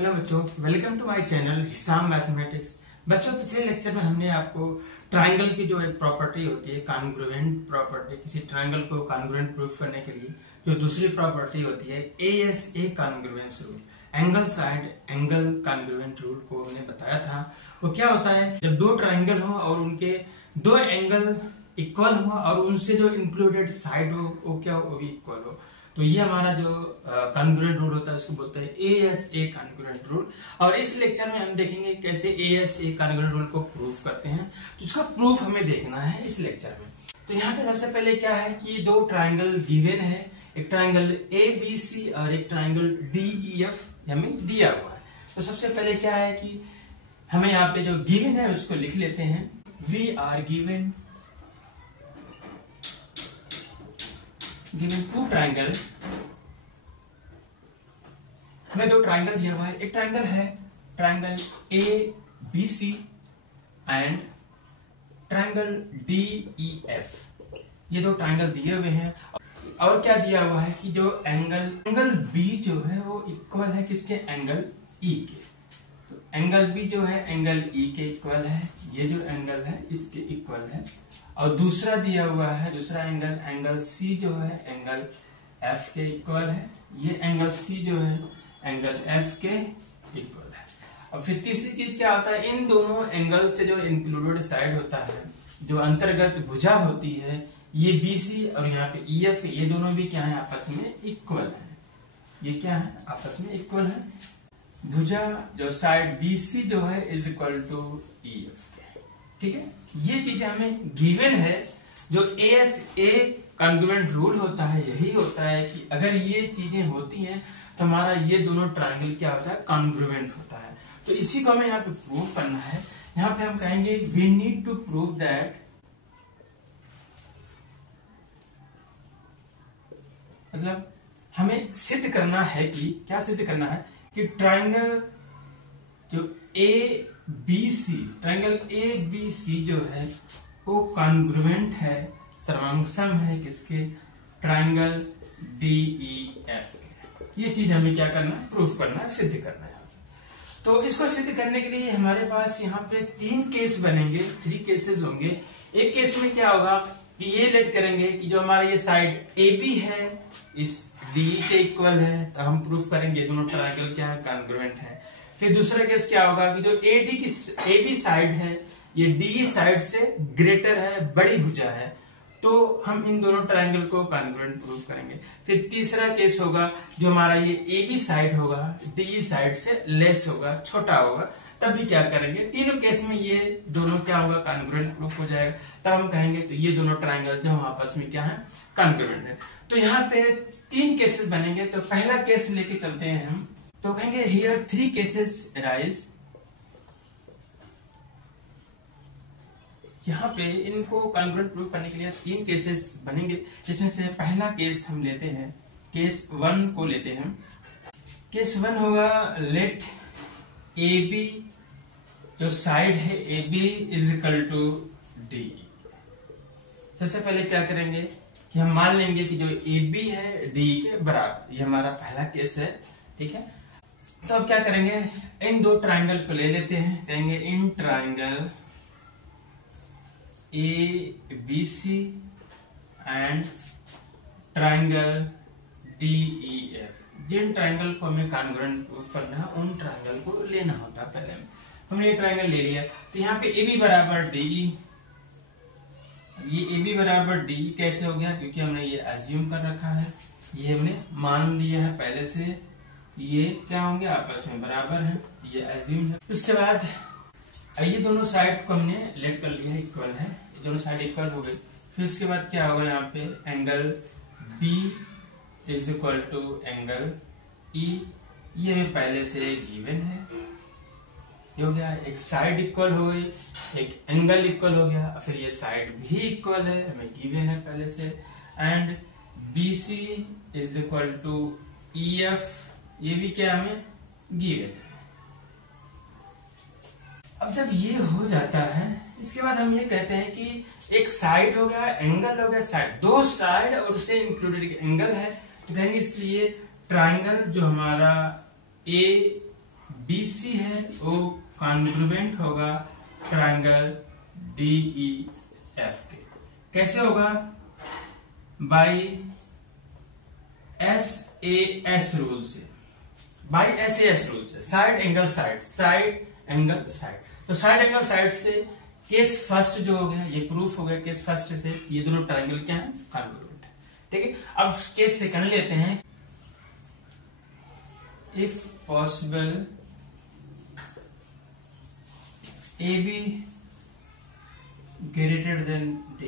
Hello बच्चों, welcome to my channel Hisam mathematics. बच्चों, पिछले लेक्चर में हमने आपको ट्रायंगल की जो एक प्रॉपर्टी होती है, कॉन्ग्रुएंट प्रॉपर्टी, किसी ट्रायंगल को कॉन्ग्रुएंट प्रूफ करने के लिए जो दूसरी प्रॉपर्टी होती है ASA congruence rule, angle side angle congruent rule को हमने बताया था। वो क्या होता है, जब दो ट्रायंगल हो और उनके दो एंगल इक्वल हो और उनसे जो इंक्लूडेड साइड हो वो क्या हो, वो भी इक्वल हो, तो ये हमारा जो कॉन्ग्रुएंट रूल होता है उसको बोलते हैं ASA कॉन्ग्रुएंट रूल। और इस लेक्चर में हम देखेंगे कैसे ASA कॉन्ग्रुएंट रूल को प्रूफ करते हैं, तो उसका प्रूफ हमें देखना है इस लेक्चर में। तो यहाँ पे सबसे पहले क्या है कि दो ट्रायंगल गिवन है, एक ट्रायंगल ABC और एक ट्रायंगल DEF हमें दिया हुआ है। तो सबसे पहले क्या है कि हमें यहाँ पे जो गिवन है उसको लिख लेते हैं। We are given two triangle, हमें दो ट्रायंगल दिया हुआ है। एक ट्रायंगल है triangle ABC and triangle DEF, ये दो ट्रायंगल दिए हुए हैं। और क्या दिया हुआ है कि जो एंगल B जो है वो इक्वल है किसके, एंगल E के। तो एंगल B जो है एंगल E के इक्वल है, ये जो एंगल है इसके इक्वल है। और दूसरा दिया हुआ है दूसरा एंगल C जो है एंगल F के इक्वल है, ये एंगल C जो है एंगल F के इक्वल है। और फिर तीसरी चीज क्या होता है, इन दोनों एंगल से जो इंक्लूडेड साइड होता है, जो अंतर्गत भुजा होती है, ये BC और यहाँ पे EF, ये दोनों भी क्या है, आपस में इक्वल है। ये क्या है, आपस में इक्वल है। भुजा जो साइड BC जो है इज इक्वल टू EF के, ठीक है। ये चीजें हमें गिवन है। जो ASA कॉन्ग्रुएंट रूल होता है यही होता है कि अगर ये चीजें होती हैं तो हमारा ये दोनों ट्रायंगल क्या होता है, कॉन्ग्रुएंट होता है। तो इसी को हमें यहाँ पे प्रूव करना है। यहाँ पे हम कहेंगे we need to prove that, मतलब हमें सिद्ध करना है कि क्या सिद्ध करना है कि ट्रायंगल जो ट्रायंगल ABC जो है वो कॉन्ग्रुएंट है, सर्वांगसम है किसके, ट्रायंगल DEF के। ये चीज हमें क्या करना है, प्रूफ करना है, सिद्ध करना है। तो इसको सिद्ध करने के लिए हमारे पास यहाँ पे तीन केस बनेंगे, 3 केसेस होंगे। एक केस में क्या होगा कि ये लेट करेंगे कि जो हमारा ये साइड AB है इस DE के इक्वल है, तो हम प्रूफ करेंगे दोनों ट्रायंगल क्या है, कॉन्ग्रुएंट है। फिर दूसरा केस क्या होगा कि जो AB साइड है ये DE साइड से ग्रेटर है, बड़ी भुजा है, तो हम इन दोनों ट्रायंगल को कॉन्ग्रुएंट प्रूफ करेंगे। फिर तीसरा केस होगा जो हमारा ये AB साइड होगा DE साइड से लेस होगा, छोटा होगा, तब भी क्या करेंगे, तीनों केस में ये दोनों क्या होगा, कॉन्ग्रुएंट प्रूफ हो जाएगा। तब हम कहेंगे तो ये दोनों ट्रायंगल जो हम आपस में क्या है, कॉन्ग्रुएंट है। तो यहाँ पे 3 केसेस बनेंगे। तो पहला केस लेके चलते हैं हम, तो कहेंगे हियर 3 केसेस अराइज। यहाँ पे इनको कॉन्ग्रुएंट प्रूफ करने के लिए 3 केसेस बनेंगे, जिसमें से पहला केस हम लेते हैं, केस 1 को लेते हैं। केस 1 होगा लेट AB जो साइड है AB is equal to DE। सबसे पहले क्या करेंगे कि हम मान लेंगे कि जो AB है DE के बराबर, ये हमारा पहला केस है, ठीक है। तो अब क्या करेंगे, इन दो ट्रायंगल को ले लेते हैं, कहेंगे in triangle ABC and triangle DEF। जिन ट्रायंगल को हमें कॉन्ग्रुएंट प्रूफ करना है उन ट्रायंगल को लेना होता है। पहले हमने ये ट्रायंगल ले लिया, तो यहाँ पे AB बराबर DE, ये AB बराबर DE कैसे हो गया, क्योंकि हमने ये अज्यूम कर रखा है, ये हमने मान लिया है पहले से, ये क्या होंगे, आपस में बराबर है, ये अज्यूम है। उसके बाद ये दोनों साइड को हमने लेट कर लिया है, इक्वल है, ये दोनों साइड इक्वल हो गए। फिर उसके बाद क्या होगा, यहाँ पे angle B is equal to angle E, ये हमें पहले से गिवन है, ये हो गया। एक साइड इक्वल हो गई, एक एंगल इक्वल हो गया, फिर ये साइड भी इक्वल है, हमें गिवन है पहले से। And BC is equal to EF, ये भी क्या हमें गिवन है। अब जब ये हो जाता है, इसके बाद हम ये कहते हैं कि एक साइड हो गया, एंगल हो गया, साइड, दो साइड और उससे इंक्लूडेड एंगल है, तो कहेंगे इसलिए ट्रायंगल जो हमारा BC है वो कॉन्ग्रुएंट होगा ट्रायंगल DEF के। कैसे होगा? बाई SAS रूल से, बाई SAS रूल से, side angle side, side angle side. तो साइड एंगल साइड से केस फर्स्ट जो हो गया, ये प्रूफ हो गया केस फर्स्ट से ये दोनों ट्रायंगल क्या है? कॉन्ग्रुएंट है। ठीक है, अब केस सेकंड लेते हैं। If possible AB greater than D।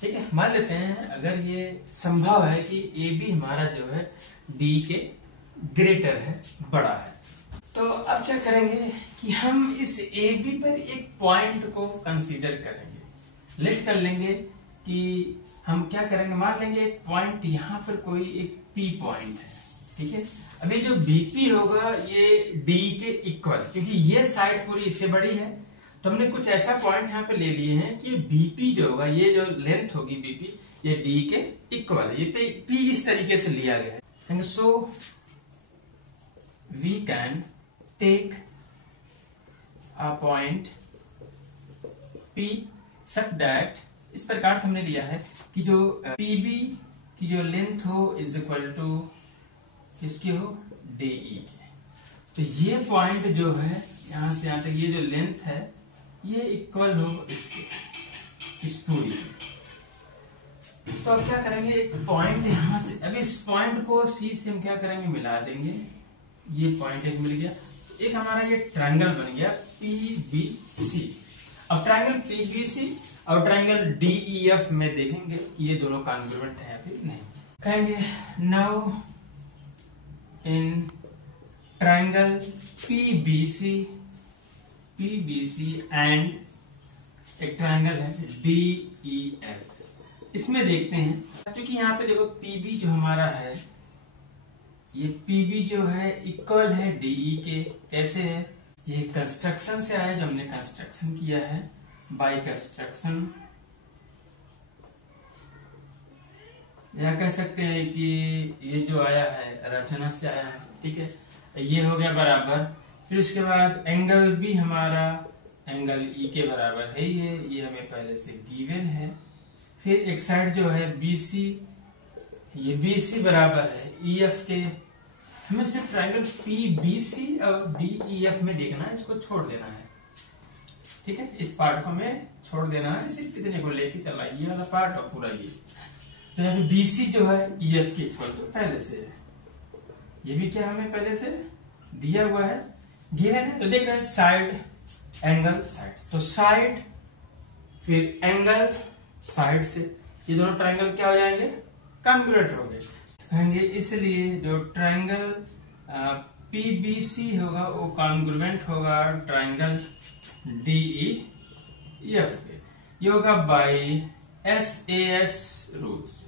ठीक है, मान लेते हैं अगर ये संभव है कि AB हमारा जो है D के ग्रेटर है, बड़ा है, तो अब क्या करेंगे कि हम इस AB पर एक पॉइंट को कंसीडर करेंगे। लेट कर लेंगे कि हम क्या करेंगे, मान लेंगे एक पॉइंट यहां पर कोई एक P पॉइंट है। ठीक है, अभी जो BP होगा ये D के इक्वल, क्योंकि ये साइड पूरी इससे बड़ी है, तो हमने कुछ ऐसा पॉइंट यहाँ पे ले लिए हैं कि BP जो होगा, ये जो लेंथ होगी BP, ये D के इक्वल है। ये P इस तरीके से लिया गया है। So we can take a point P such that, इस प्रकार से हमने लिया है कि जो PB की जो लेंथ हो इज इक्वल टू किसकी हो? DE के। तो ये पॉइंट जो है यहां से यहां तक ये जो लेंथ है ये इक्वल हो इसके, इस पूरी। तो अब क्या करेंगे, एक पॉइंट यहां से, अब इस पॉइंट को C से हम क्या करेंगे, मिला देंगे। ये पॉइंट एक मिल गया, एक हमारा ये ट्रायंगल बन गया PBC। अब ट्रायंगल PBC और ट्रायंगल DEF में देखेंगे कि ये दोनों कॉन्ग्रुएंट है या फिर नहीं। कहेंगे now in triangle PBC and एक ट्रायंगल है DEF, इसमें देखते हैं, क्योंकि यहाँ पे देखो PB जो हमारा है, ये PB जो है इक्वल है DE के। कैसे है? ये कंस्ट्रक्शन से आया, जो हमने कंस्ट्रक्शन किया है बाय कंस्ट्रक्शन, या कह सकते हैं कि ये जो आया है रचना से आया है। ठीक है, ये हो गया बराबर। फिर उसके बाद एंगल भी हमारा एंगल E के बराबर है ही है, ये हमें पहले से गिवन है। फिर एक साइड जो है BC, ये BC बराबर है EF के। हमें सिर्फ ट्रायंगल PBC और DEF में देखना है, इसको छोड़ देना है। ठीक है, इस पार्ट को हमें छोड़ देना है, सिर्फ इतने को लेके चलना, ये वाला पार्ट और पूरा ये। तो यहाँ पे BC जो है EF के इक्वल तो पहले से है, ये भी क्या हमें पहले से दिया हुआ है, गिवन है। तो देख रहे हैं साइड एंगल साइड, तो साइड फिर एंगल साइड से ये दोनों ट्रायंगल क्या हो जाएंगे? कॉन्ग्रुएंट हो गए। कहेंगे इसलिए जो ट्रायंगल PBC होगा वो कॉन्ग्रुएंट होगा ट्रायंगल DEF के। ये होगा बाई SAS रूल से।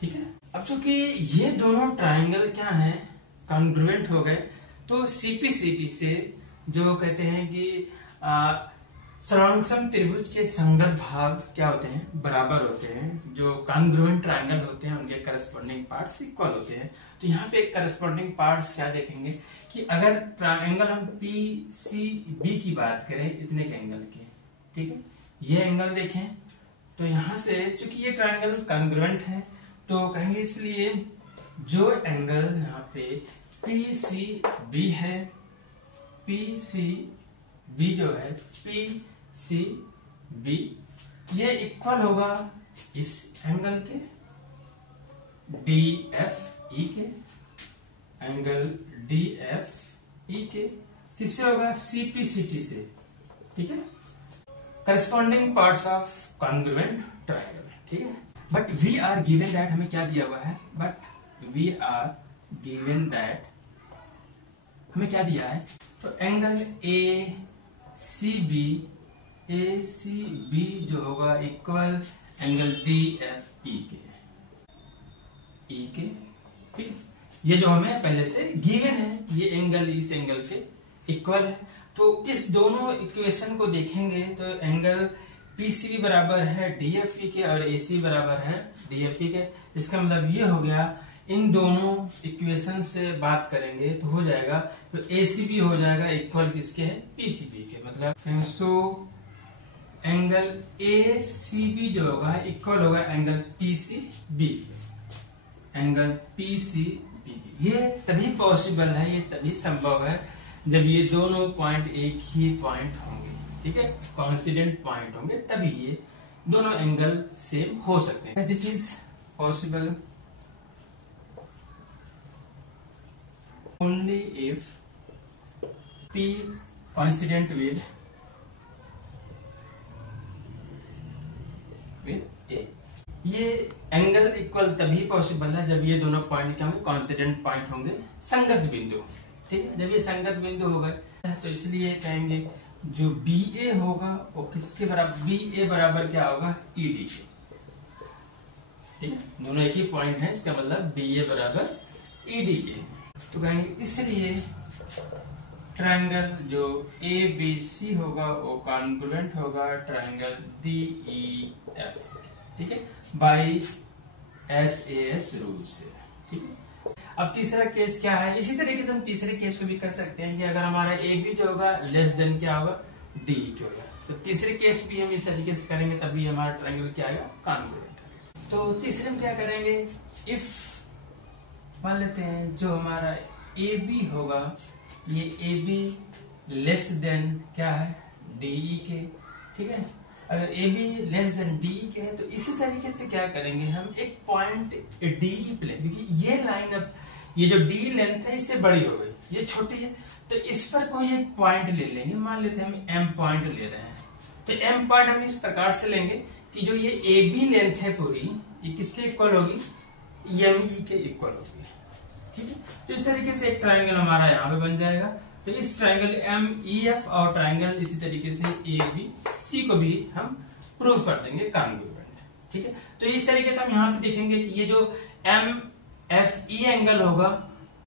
ठीक है, अब चूंकि ये दोनों ट्रायंगल क्या है? कॉन्ग्रुएंट हो गए, तो CPCT से जो कहते हैं कि सर्वांगसम त्रिभुज के संगत भाग क्या होते हैं? बराबर होते हैं। जो कॉन्ग्रुएंट ट्रायंगल होते हैं उनके करस्पॉन्डिंग पार्ट्स इक्वल होते हैं। तो यहाँ पे करस्पॉन्डिंग पार्ट्स क्या देखेंगे कि अगर ट्रायंगल हम PCB की बात करें इतने के एंगल के, ठीक है, ये एंगल देखें, तो यहां से चूंकि ये ट्रायंगल कॉन्ग्रुएंट है तो कहेंगे इसलिए जो एंगल यहाँ पे PCB है, PCB जो है PCB ये इक्वल होगा इस एंगल के DFE के, एंगल DFE के किससे होगा? CPCT से। ठीक है, corresponding parts of congruent triangle. ठीक है, but we are given that, हमें क्या दिया हुआ है? But we are given that, हमें क्या दिया है? तो एंगल ACB जो होगा इक्वल एंगल DFE के, E के। ठीक, ये जो हमें पहले से गिवन है, ये एंगल इस एंगल के इक्वल है। तो इस दोनों इक्वेशन को देखेंगे तो एंगल PCB बराबर है DFE के और AC बराबर है DFE के। इसका मतलब ये हो गया इन दोनों इक्वेशन से बात करेंगे तो हो जाएगा, तो ACB हो जाएगा इक्वल किसके है, PCB के। मतलब सो एंगल ACB जो होगा इक्वल होगा एंगल PCB, एंगल PCB। ये तभी पॉसिबल है, ये तभी संभव है जब ये दोनों पॉइंट एक ही पॉइंट होंगे, ठीक है, कॉन्सिडेंट पॉइंट होंगे, तभी ये दोनों एंगल सेम हो सकते हैं। This is possible only if P coincident with A। ये एंगल इक्वल तभी पॉसिबल है जब ये दोनों पॉइंट क्या होंगे, कॉन्सिडेंट पॉइंट होंगे, संगत बिंदु, ठीक है। जब ये संगत बिंदु हो गए तो इसलिए कहेंगे जो BA होगा वो किसके बराबर, BA बराबर क्या होगा, ED के, ठीक है। दोनों एक ही पॉइंट है, इसका मतलब BA बराबर ED के। तो कहेंगे इसलिए ट्रायंगल जो ABC होगा वो कॉन्ग्रुएंट होगा ट्रायंगल DEF, ठीक है, बाई SAS रूल से, ठीक है। अब तीसरा केस क्या है, इसी तरीके से हम तीसरे केस को भी कर सकते हैं कि अगर हमारा AB जो होगा लेस देन क्या होगा, DE के होगा, तो तीसरे केस भी हम इस तरीके से करेंगे, तभी हमारा ट्रायंगल क्या आएगा, कॉन्ग्रुएंट। तो तीसरे में क्या करेंगे, इफ मान लेते हैं जो हमारा AB होगा, ये AB लेस देन क्या है, DE के, ठीक है। अगर AB लेस देन DE के है तो इसी तरीके से क्या करेंगे, हम एक पॉइंट DE पे लेंगे, क्योंकि ये लाइन अब ये जो D लेंथ है इससे बड़ी हो गई, ये छोटी है, तो इस पर कोई एक पॉइंट ले लेंगे। मान लेते हैं हम M पॉइंट ले रहे हैं, तो M पॉइंट हम इस प्रकार से लेंगे कि जो ये AB लेंथ है पूरी, ये किसके इक्वल होगी, ME के इक्वल होगी, ठीक है। तो इस तरीके से एक ट्रायंगल हमारा यहाँ पे बन जाएगा। तो इस ट्रायंगल MEF और ट्रायंगल इसी तरीके से ABC को भी हम प्रूव कर देंगे कॉन्ग्रुएंट, ठीक है। तो इस तरीके से हम यहाँ पे देखेंगे कि ये जो MFE एंगल होगा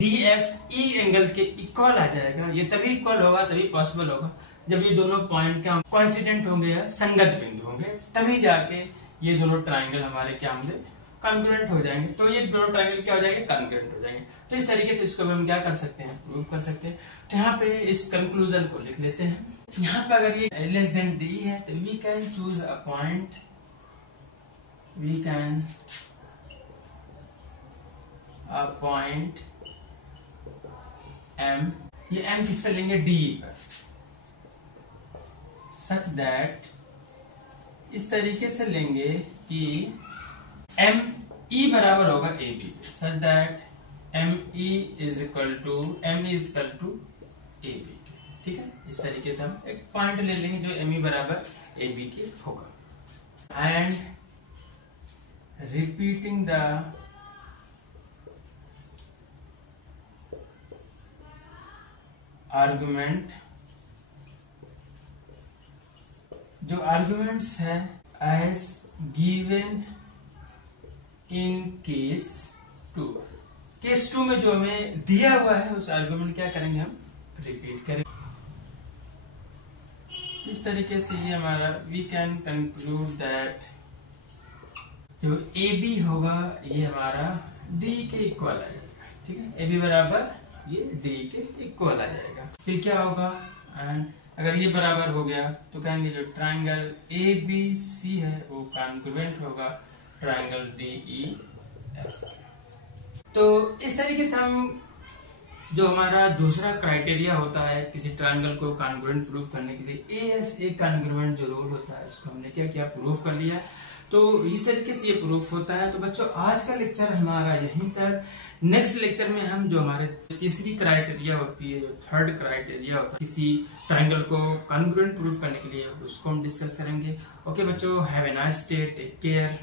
DFE एंगल के इक्वल आ जाएगा। ये तभी इक्वल होगा, तभी पॉसिबल होगा जब ये दोनों पॉइंट क्या कोइंसिडेंट होंगे या संगत बिंदु होंगे, तभी जाके ये दोनों ट्रायंगल हमारे क्या होंगे, कॉन्ग्रुएंट हो जाएंगे। तो ये दोनों ट्रायंगल क्या हो जाएंगे, कॉन्ग्रुएंट हो जाएंगे। तो इस तरीके से इसको हम क्या कर सकते हैं, प्रूव कर सकते हैं। तो यहाँ पे इस कंक्लूजन को लिख लेते हैं। यहाँ पे अगर ये लेस देन D है तो we can choose a point, we can a point M, ये M किस पे लेंगे, DE पर, सच दैट इस तरीके से लेंगे कि ME बराबर होगा AB, such that ME is equal to AB, ठीक है। इस तरीके से हम एक पॉइंट ले लेंगे जो ME बराबर AB के होगा। एंड रिपीटिंग द आर्गुमेंट, जो आर्गुमेंट्स है as given in case 2, case 2 में जो हमें दिया हुआ है उस आर्गुमेंट क्या करेंगे, हम रिपीट करेंगे। इस तरीके से ये हमारा वी कैन कंक्लूड दैट जो AB होगा ये हमारा D के इक्वल आ जाएगा, ठीक है। AB बराबर ये D के इक्वल आ जाएगा। फिर क्या होगा, एंड अगर ये बराबर हो गया तो कहेंगे जो ट्रायंगल ABC है वो कॉन्ग्रुएंट होगा ट्रायंगल DEF। तो इस तरीके से हम जो हमारा दूसरा क्राइटेरिया होता है किसी ट्रायंगल को कॉन्ग्रुएंट प्रूव करने के लिए, ASA कॉन्ग्रुएंट जो रूल होता है उसको हमने क्या किया, प्रूव कर लिया। तो इस तरीके से ये प्रूफ होता है। तो बच्चों आज का लेक्चर हमारा यहीं तक। नेक्स्ट लेक्चर में हम जो हमारे तीसरी क्राइटेरिया होती है, जो थर्ड क्राइटेरिया होता है किसी ट्रायंगल को कॉन्ग्रुएंट प्रूफ करने के लिए, उसको हम डिस्कस करेंगे। ओके बच्चों, have a nice day, take care.